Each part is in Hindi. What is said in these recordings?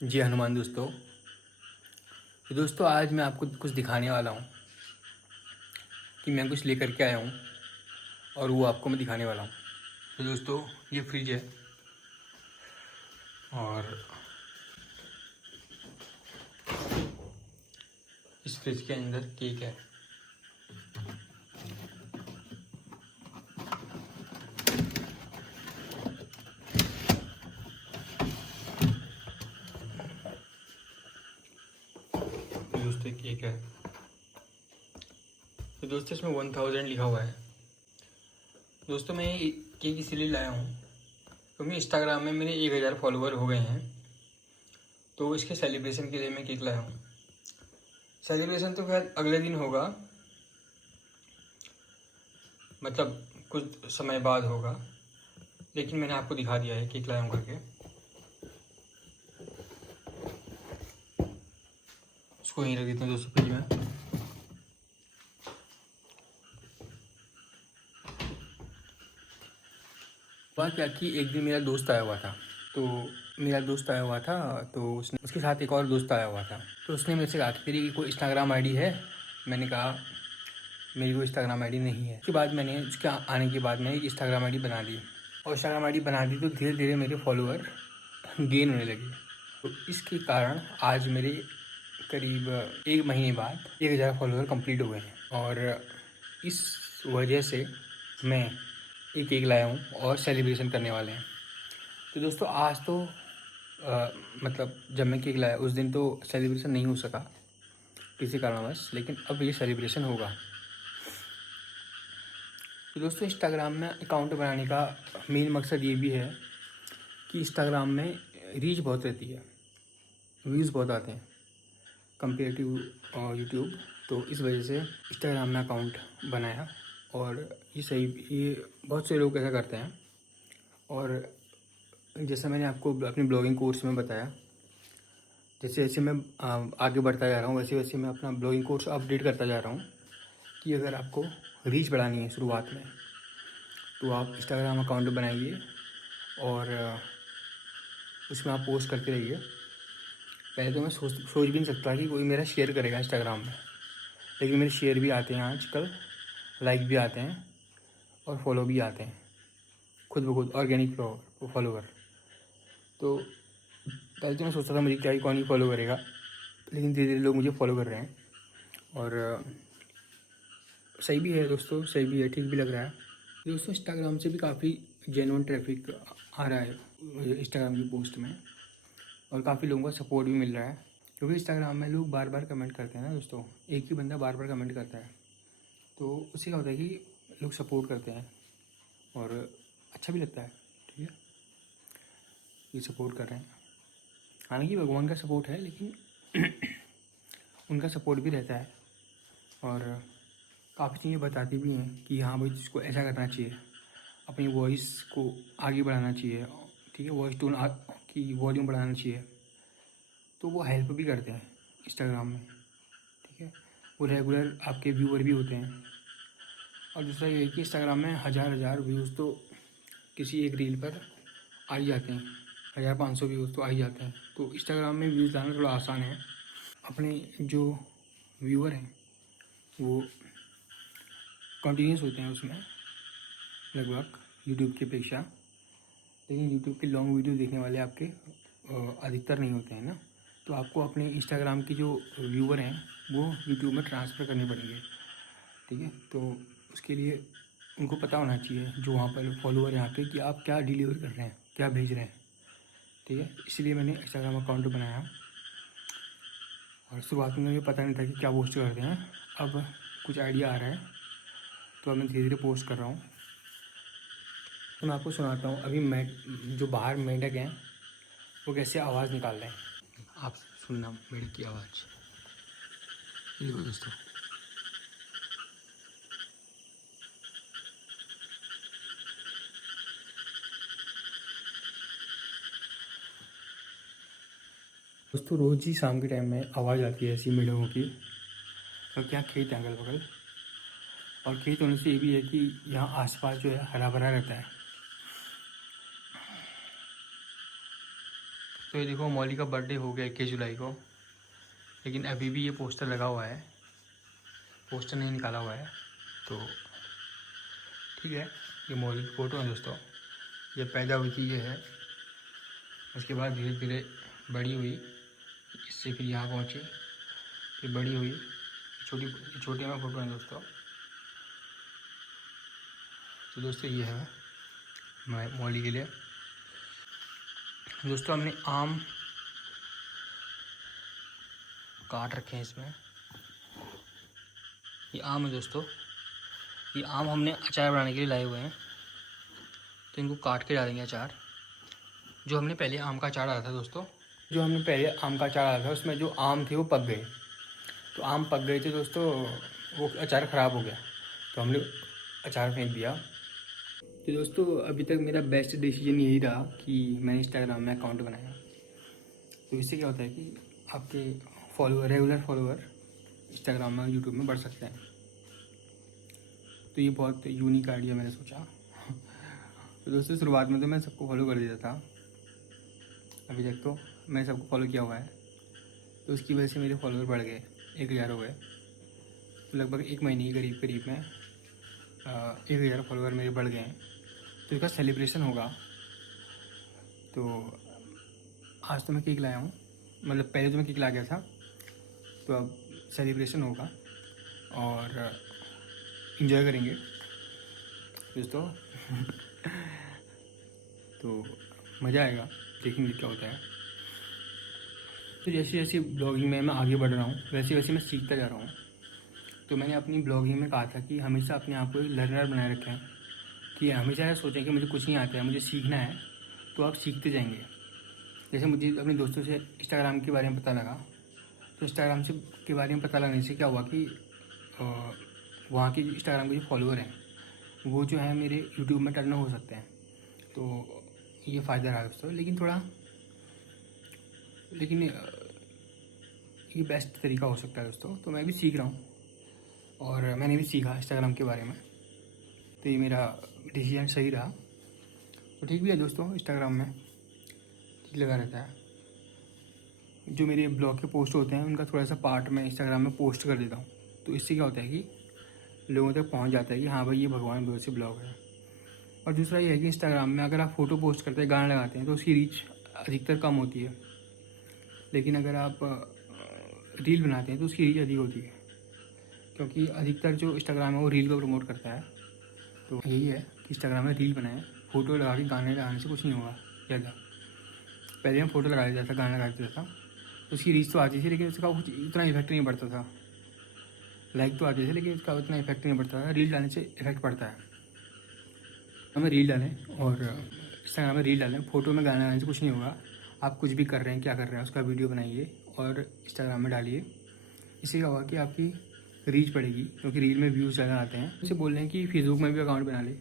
जी हनुमान दोस्तों। तो दोस्तों आज मैं आपको कुछ दिखाने वाला हूँ कि मैं कुछ लेकर के आया हूँ और वो आपको मैं दिखाने वाला हूँ। तो दोस्तों ये फ्रिज है और इस फ्रिज के अंदर केक है। तो दोस्तों केक है। तो दोस्तों इसमें 1000 लिखा हुआ है। दोस्तों मैं ये केक इसीलिए लाया हूँ क्योंकि इंस्टाग्राम में मेरे 1000 फॉलोवर हो गए हैं, तो इसके सेलिब्रेशन के लिए मैं केक लाया हूँ। सेलिब्रेशन तो खैर अगले दिन होगा, मतलब कुछ समय बाद होगा, लेकिन मैंने आपको दिखा दिया है केक लाया हूँ करके। उसको यहीं रख देते हैं दोस्तों फ्रिज में। हुआ क्या कि एक दिन मेरा दोस्त आया हुआ था, तो उसके साथ एक और दोस्त आया हुआ था। तो उसने मेरे से कहा कि तेरी कोई इंस्टाग्राम आईडी है? मैंने कहा मेरी कोई इंस्टाग्राम आईडी नहीं है। उसके बाद मैंने उसके आने के बाद मैंने एक इंस्टाग्राम आईडी बना दी, और इंस्टाग्राम आईडी बना दी तो धीरे धीरे मेरे फॉलोअर गेन होने लगे। तो इसके कारण आज मेरे करीब 1 महीने बाद 1000 फॉलोअर कंप्लीट हो गए हैं, और इस वजह से मैं एक केक लाया हूँ और सेलिब्रेशन करने वाले हैं। तो दोस्तों आज तो मतलब जब मैं केक लाया उस दिन तो सेलिब्रेशन नहीं हो सका किसी कारणवश, लेकिन अब ये सेलिब्रेशन होगा। तो दोस्तों इंस्टाग्राम में अकाउंट बनाने का मेन मकसद ये भी है कि इंस्टाग्राम में रीच बहुत रहती है, व्यूज़ बहुत आते हैं कंपेयर टू यूट्यूब। तो इस वजह से इंस्टाग्राम में अकाउंट बनाया, और ये बहुत से लोग ऐसा करते हैं। और जैसा मैंने आपको अपने ब्लॉगिंग कोर्स में बताया, जैसे जैसे मैं आगे बढ़ता जा रहा हूँ वैसे वैसे मैं अपना ब्लॉगिंग कोर्स अपडेट करता जा रहा हूँ कि अगर आपको रीच बढ़ानी है शुरुआत में, तो आप इंस्टाग्राम अकाउंट बनाइए और उसमें आप पोस्ट करते रहिए। पहले तो मैं सोच भी नहीं सकता कि कोई मेरा शेयर करेगा इंस्टाग्राम में, लेकिन मेरे शेयर भी आते हैं आजकल, लाइक भी आते हैं और फॉलो भी आते हैं खुद ब खुद, ऑर्गेनिक फॉलोवर। तो पहले तो मैं सोचता था मुझे क्या ही कौन ही फॉलो करेगा, लेकिन धीरे धीरे लोग मुझे फॉलो कर रहे हैं, और सही भी है दोस्तों, सही भी है, ठीक भी लग रहा है। दोस्तों इंस्टाग्राम से भी काफ़ी जेन्युइन ट्रैफिक आ रहा है इंस्टाग्राम की पोस्ट में, और काफ़ी लोगों का सपोर्ट भी मिल रहा है, क्योंकि इंस्टाग्राम में लोग बार बार कमेंट करते हैं ना दोस्तों, एक ही बंदा बार बार कमेंट करता है, तो उससे क्या होता है कि लोग सपोर्ट करते हैं और अच्छा भी लगता है। ठीक है, ये सपोर्ट कर रहे हैं, हालांकि भगवान का सपोर्ट है, लेकिन उनका सपोर्ट भी रहता है, और काफ़ी चीज़ें बताती भी हैं कि हाँ भाई इसको ऐसा करना चाहिए, अपनी वॉइस को आगे बढ़ाना चाहिए, ठीक है, वॉइस टोन की वॉल्यूम बढ़ाना चाहिए। तो वो हेल्प भी करते हैं इंस्टाग्राम में, ठीक है, वो रेगुलर आपके व्यूअर भी होते हैं। और दूसरा ये है कि इंस्टाग्राम में हज़ार व्यूज़ तो किसी एक रील पर आ ही जाते हैं, 1500 व्यूज़ तो आ ही जाते हैं। तो इंस्टाग्राम में व्यूज़ लाना थोड़ा आसान है। अपने जो व्यूअर हैं वो कंटिन्यूस होते हैं उसमें लगभग यूट्यूब की अपेक्षा, लेकिन यूट्यूब के लॉन्ग वीडियो देखने वाले आपके अधिकतर नहीं होते हैं ना। तो आपको अपने इंस्टाग्राम की जो व्यूअर हैं वो यूट्यूब में ट्रांसफ़र करने पड़ेंगे, ठीक है। तो उसके लिए उनको पता होना चाहिए जो वहाँ पर फॉलोअर हैं आपके, कि आप क्या डिलीवर कर रहे हैं, क्या भेज रहे हैं, ठीक है। इसलिए मैंने इंस्टाग्राम अकाउंट बनाया, और शुरुआत में मुझे पता नहीं था कि क्या पोस्ट करते हैं। अब कुछ आइडिया आ रहा है, तो अब मैं धीरे धीरे पोस्ट कर रहा हूँ। तो मैं आपको सुनाता हूँ अभी जो बाहर मेंढक हैं वो कैसे आवाज़ निकाल रहे हैं। आप सुनना मेढक की आवाज़। देखो दोस्तों, रोज़ ही शाम के टाइम में आवाज़ आती है ऐसी मेढकों की, क्योंकि यहाँ खेत है अगल बगल, और खेत होने से ये भी है कि यहाँ आसपास जो है हरा भरा रहता है। दोस्तों ये देखो मौली का बर्थडे हो गया 21 जुलाई को, लेकिन अभी भी ये पोस्टर लगा हुआ है, पोस्टर नहीं निकाला हुआ है। तो ठीक है, ये मौली की फ़ोटो है दोस्तों। ये पैदा हुई थी ये है, उसके बाद धीरे धीरे बड़ी हुई, इससे फिर यहाँ पहुँची, फिर बड़ी हुई। छोटी में फ़ोटो है दोस्तों। तो दोस्तों ये है मौली के लिए। दोस्तों हमने आम काट रखे हैं इसमें, ये आम है दोस्तों। ये आम हमने अचार बनाने के लिए लाए हुए हैं, तो इनको काट के डालेंगे अचार। जो हमने पहले आम का अचार डाला था दोस्तों, उसमें जो आम थे वो पक गए। तो आम पक गए थे दोस्तों, वो अचार ख़राब हो गया, तो हमने अचार फेंक दिया। तो दोस्तों अभी तक मेरा बेस्ट डिसीजन यही रहा कि मैंने इंस्टाग्राम में अकाउंट बनाया। तो इससे क्या होता है कि आपके रेगुलर फॉलोअर इंस्टाग्राम में यूट्यूब में बढ़ सकते हैं। तो ये बहुत यूनिक आइडिया मैंने सोचा। तो दोस्तों शुरुआत में तो मैं सबको फॉलो कर देता था, अभी तक तो मैंने सबको फॉलो किया हुआ है। तो उसकी वजह से मेरे फॉलोअर बढ़ गए, 1000 हो गए। तो लगभग 1 महीने के करीब में 1000 फॉलोअर मेरे बढ़ गए हैं। तो इसका सेलिब्रेशन होगा। तो आज तो मैं केक लाया हूँ, मतलब पहले तो मैं केक ला गया था, तो अब सेलिब्रेशन होगा और इन्जॉय करेंगे दोस्तों। तो मज़ा आएगा, देखेंगे क्या होता है। तो जैसे जैसे ब्लॉगिंग में मैं आगे बढ़ रहा हूँ, वैसे वैसे मैं सीखता जा रहा हूँ। तो मैंने अपनी ब्लॉगिंग में कहा था कि हमेशा अपने आप को लर्नर बनाए रखें, कि हमेशा सोचें कि मुझे कुछ नहीं आता है, मुझे सीखना है, तो आप सीखते जाएंगे। जैसे मुझे अपने दोस्तों से इंस्टाग्राम के बारे में पता लगा, तो इंस्टाग्राम के बारे में पता लगने से क्या हुआ कि वहाँ के इंस्टाग्राम के जो फॉलोअर हैं वो जो है मेरे यूट्यूब में टर्न हो सकते हैं। तो ये फ़ायदा रहा दोस्तों। लेकिन ये बेस्ट तरीका हो सकता है दोस्तों। तो मैं भी सीख रहा हूँ और मैंने भी सीखा इंस्टाग्राम के बारे में, तो ये मेरा डिसीजन सही रहा। तो ठीक भी है दोस्तों, इंस्टाग्राम में ठीक लगा रहता है। जो मेरे ब्लॉग के पोस्ट होते हैं उनका थोड़ा सा पार्ट मैं इंस्टाग्राम में पोस्ट कर देता हूँ। तो इससे क्या होता है कि लोगों तक पहुँच जाता है कि हाँ भाई ये भगवान भरोसे ब्लॉग है। और दूसरा ये है कि इंस्टाग्राम में अगर आप फ़ोटो पोस्ट करते हैं, गाना लगाते हैं, तो उसकी रीच अधिकतर कम होती है। लेकिन अगर आप रील बनाते हैं तो उसकी रीच अधिक होती है, क्योंकि अधिकतर जो इंस्टाग्राम है वो रील को प्रमोट करता है। तो यही है कि इंस्टाग्राम में रील बनाएं, फ़ोटो लगा के गाने लगाने से कुछ नहीं होगा ज़्यादा। पहले मैं फ़ोटो लगा देता था, गाना लगा देता था, उसकी रीच तो आती थी, लेकिन उसका कुछ इतना इफेक्ट नहीं पड़ता था। लाइक तो आते थे, लेकिन उसका उतना इफेक्ट नहीं पड़ता था। रील डालने से इफेक्ट पड़ता है। हमें रील डालें और इंस्टाग्राम में रील डालें, फ़ोटो में गाना लगाने से कुछ नहीं होगा। आप कुछ भी कर रहे हैं, क्या कर रहे हैं, उसका वीडियो बनाइए और इंस्टाग्राम में डालिए। इससे क्या होगा कि आपकी रीच बढ़ेगी, क्योंकि रील में व्यूज़ ज़्यादा आते हैं। उसे बोल रहे हैं कि फेसबुक में भी अकाउंट बना ले।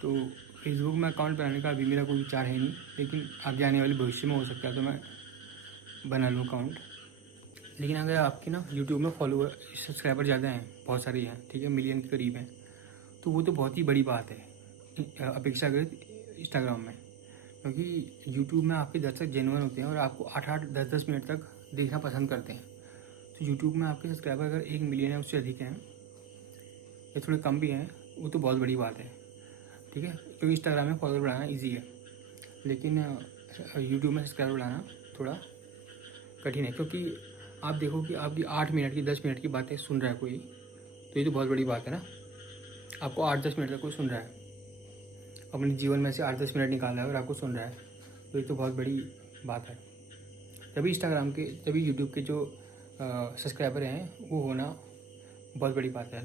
तो फेसबुक में अकाउंट बनाने का अभी मेरा कोई विचार है नहीं, लेकिन आगे आने वाले भविष्य में हो सकता है तो मैं बना लूँ अकाउंट। लेकिन अगर आपके ना यूट्यूब में फॉलोअर सब्सक्राइबर ज़्यादा हैं, बहुत सारे हैं, ठीक है, मिलियन के करीब हैं, तो वो तो बहुत ही बड़ी बात है अपेक्षाकृत इंस्टाग्राम में। क्योंकि यूट्यूब में आपके दर्शक जेन्युइन होते हैं और आपको 8-8, 10-10 मिनट तक देखना पसंद करते हैं। तो यूट्यूब में आपके सब्सक्राइबर अगर 1 मिलियन है, उससे अधिक हैं या थोड़े कम भी हैं, वो तो बहुत बड़ी बात है, ठीक है। क्योंकि इंस्टाग्राम में फॉलोअर बढ़ाना ईजी है, लेकिन यूट्यूब में सब्सक्राइबर बढ़ाना थोड़ा कठिन है। क्योंकि आप देखो कि आपकी 8 मिनट की 10 मिनट की बातें सुन रहा है कोई, तो ये तो बहुत बड़ी बात है ना। आपको 8-10 मिनट तक कोई सुन रहा है, अपने जीवन में से 8-10 मिनट निकाल रहा है और आपको सुन रहा है, तो ये तो बहुत बड़ी बात है। तभी यूट्यूब के जो सब्सक्राइबर हैं वो होना बहुत बड़ी बात है।